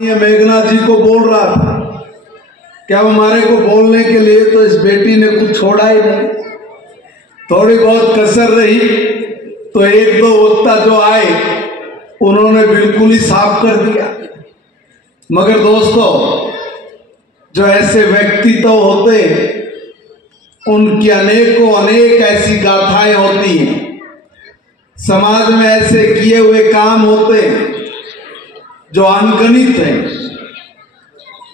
ये मेघना जी को बोल रहा था कि अब हमारे को बोलने के लिए तो इस बेटी ने कुछ छोड़ा ही नहीं। थोड़ी बहुत कसर रही तो एक दो वक्ता जो आए उन्होंने बिल्कुल ही साफ कर दिया। मगर दोस्तों, जो ऐसे व्यक्तित्व होते उनकी अनेकों अनेक ऐसी गाथाएं होती हैं, समाज में ऐसे किए हुए काम होते हैं जो अनगणित हैं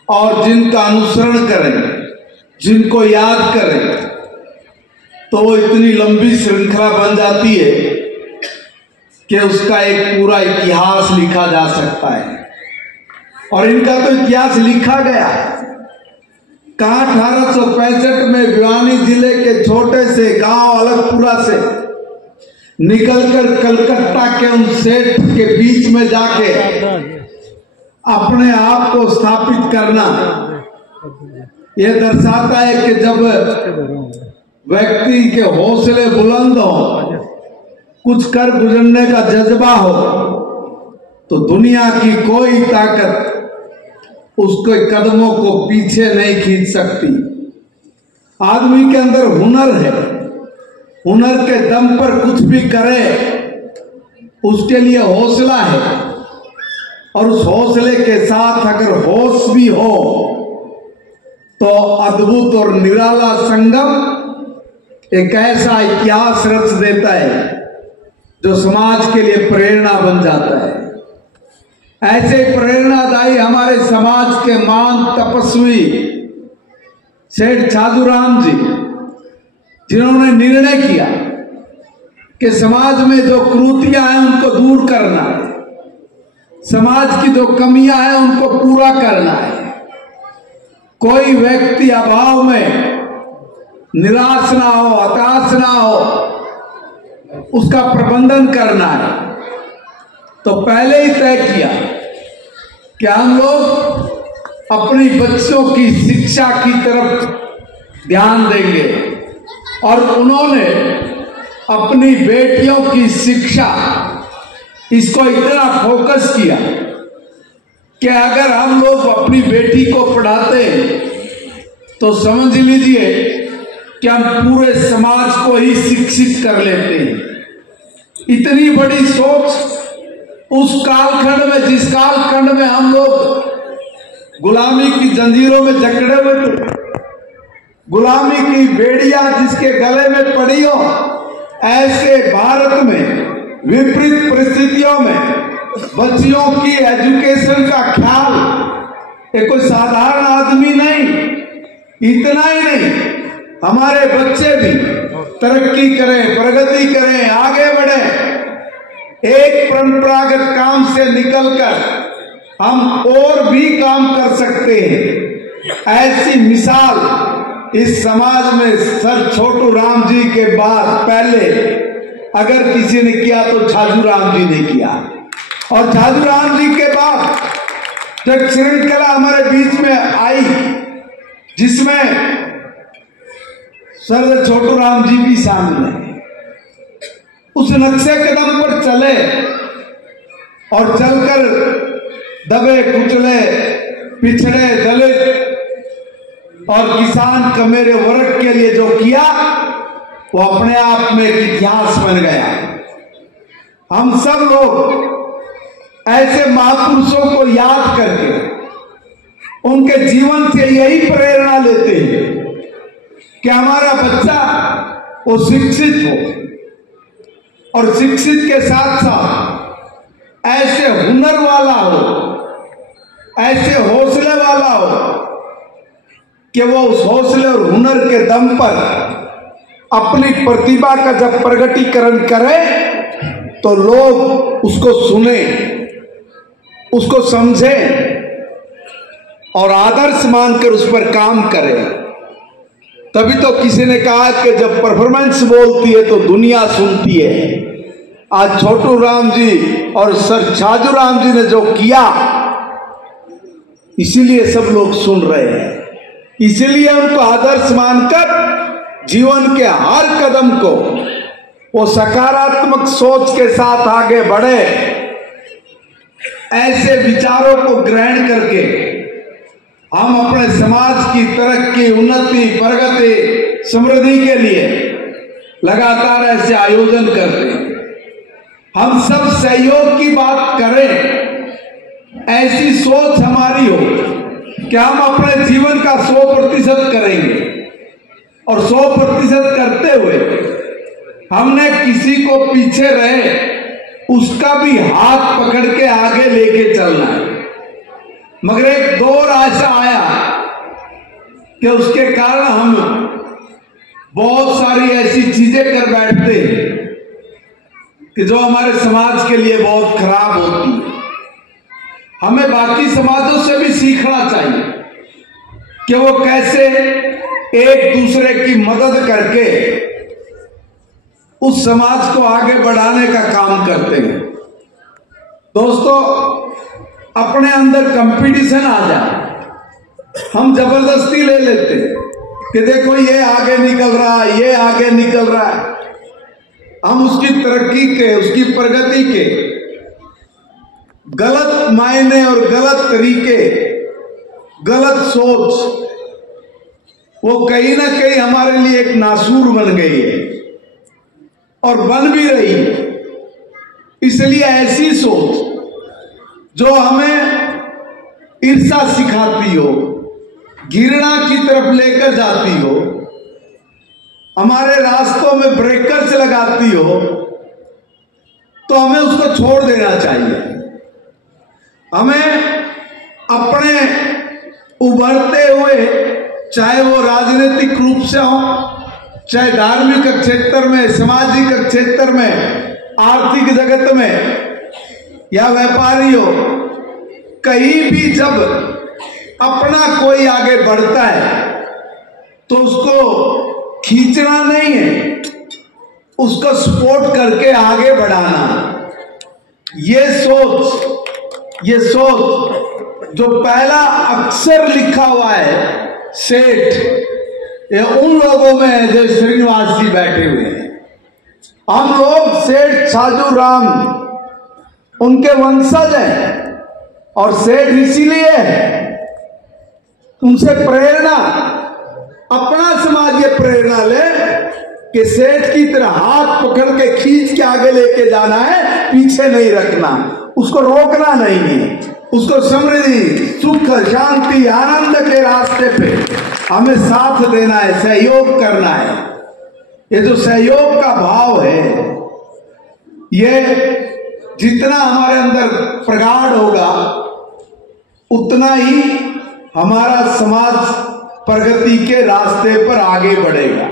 और जिनका अनुसरण करें, जिनको याद करें तो वो इतनी लंबी श्रृंखला बन जाती है कि उसका एक पूरा इतिहास लिखा जा सकता है। और इनका तो इतिहास लिखा गया। कहाँ 1865 में भिवानी जिले के छोटे से गांव अलगपुरा से निकलकर कलकत्ता के उन सेठ के बीच में जाके अपने आप को स्थापित करना, यह दर्शाता है कि जब व्यक्ति के हौसले बुलंद हो, कुछ कर गुजरने का जज्बा हो, तो दुनिया की कोई ताकत उसके कदमों को पीछे नहीं खींच सकती। आदमी के अंदर हुनर है, हुनर के दम पर कुछ भी करे उसके लिए हौसला है, और उस हौसले के साथ अगर होश भी हो तो अद्भुत और निराला संगम एक ऐसा इतिहास रच देता है जो समाज के लिए प्रेरणा बन जाता है। ऐसे प्रेरणादायी हमारे समाज के महान तपस्वी सेठ छाजूराम जी, जिन्होंने निर्णय किया कि समाज में जो कुरीतियां हैं उनको दूर करना है, समाज की जो कमियां हैं उनको पूरा करना है, कोई व्यक्ति अभाव में निराश ना हो, हताश ना हो, उसका प्रबंधन करना है। तो पहले ही तय किया कि हम लोग अपनी बच्चों की शिक्षा की तरफ ध्यान देंगे, और उन्होंने अपनी बेटियों की शिक्षा इसको इतना फोकस किया कि अगर हम लोग अपनी बेटी को पढ़ाते तो समझ लीजिए कि हम पूरे समाज को ही शिक्षित कर लेते हैं। इतनी बड़ी सोच उस कालखंड में, जिस कालखंड में हम लोग गुलामी की जंजीरों में जकड़े हुए थे, गुलामी की बेड़ियां जिसके गले में पड़ी हो, ऐसे भारत में विपरीत परिस्थितियों में बच्चियों की एजुकेशन का ख्याल एक कोई साधारण आदमी नहीं। इतना ही नहीं, हमारे बच्चे भी तरक्की करें, प्रगति करें, आगे बढ़े। एक परंपरागत काम से निकलकर हम और भी काम कर सकते हैं। ऐसी मिसाल इस समाज में सर छोटू राम जी के बाद पहले अगर किसी ने किया तो छाजूराम जी ने किया, और छाजूराम जी के बाद जब श्रृंखला हमारे बीच में आई जिसमें सर छोटू राम जी भी शामिल है, उस नक्शे कदम पर चले और चलकर दबे कुचले पिछड़े दलित और किसान कमेरे वर्ग के लिए जो किया वो अपने आप में एक इतिहास बन गया। हम सब लोग ऐसे महापुरुषों को याद करके उनके जीवन से यही प्रेरणा लेते हैं कि हमारा बच्चा वो शिक्षित हो, और शिक्षित के साथ साथ ऐसे हुनर वाला हो, ऐसे हौसले वाला हो कि वो उस हौसले और हुनर के दम पर अपनी प्रतिभा का जब प्रगटीकरण करे तो लोग उसको सुने, उसको समझे और आदर्श मानकर उस पर काम करें। तभी तो किसी ने कहा कि जब परफॉर्मेंस बोलती है तो दुनिया सुनती है। आज छोटू राम जी और सर छाजूराम जी ने जो किया, इसीलिए सब लोग सुन रहे हैं, इसीलिए उनको आदर्श मानकर जीवन के हर कदम को वो सकारात्मक सोच के साथ आगे बढ़े। ऐसे विचारों को ग्रहण करके हम अपने समाज की तरक्की, उन्नति, प्रगति, समृद्धि के लिए लगातार ऐसे आयोजन करते हैं। हम सब सहयोग की बात करें, ऐसी सोच हमारी हो कि हम अपने जीवन का 100% करेंगे और 100% करते हुए हमने किसी को पीछे रहे उसका भी हाथ पकड़ के आगे लेके चलना है। मगर एक दौर ऐसा आया कि उसके कारण हम बहुत सारी ऐसी चीजें कर बैठते हैं कि जो हमारे समाज के लिए बहुत खराब होती है। हमें बाकी समाजों से भी सीखना चाहिए कि वो कैसे एक दूसरे की मदद करके उस समाज को आगे बढ़ाने का काम करते हैं। दोस्तों, अपने अंदर कंपटीशन आ जाए, हम जबरदस्ती ले लेते कि देखो ये आगे निकल रहा है, ये आगे निकल रहा है। हम उसकी तरक्की के, उसकी प्रगति के गलत मायने और गलत तरीके, गलत सोच, वो कहीं ना कहीं हमारे लिए एक नासूर बन गई है और बन भी रही है। इसलिए ऐसी सोच जो हमें ईर्ष्या सिखाती हो, घृणा की तरफ लेकर जाती हो, हमारे रास्तों में ब्रेकर्स लगाती हो, तो हमें उसको छोड़ देना चाहिए। हमें अपने उभरते हुए, चाहे वो राजनीतिक रूप से हो, चाहे धार्मिक क्षेत्र में, सामाजिक क्षेत्र में, आर्थिक जगत में या व्यापारी हो, कहीं भी जब अपना कोई आगे बढ़ता है तो उसको खींचना नहीं है, उसको सपोर्ट करके आगे बढ़ाना। ये सोच जो पहला अक्षर लिखा हुआ है सेठ, ये उन लोगों में है जो श्रीनिवास जी बैठे हुए हैं। हम लोग सेठ साजू राम उनके वंशज हैं और सेठ इसीलिए है, उनसे प्रेरणा, अपना समाज ये प्रेरणा ले कि सेठ की तरह हाथ पकड़ के खींच के आगे लेके जाना है, पीछे नहीं रखना, उसको रोकना नहीं है, उसको समृद्धि, सुख, शांति, आनंद के रास्ते पे हमें साथ देना है, सहयोग करना है। ये जो सहयोग का भाव है, ये जितना हमारे अंदर प्रगाढ़ होगा उतना ही हमारा समाज प्रगति के रास्ते पर आगे बढ़ेगा।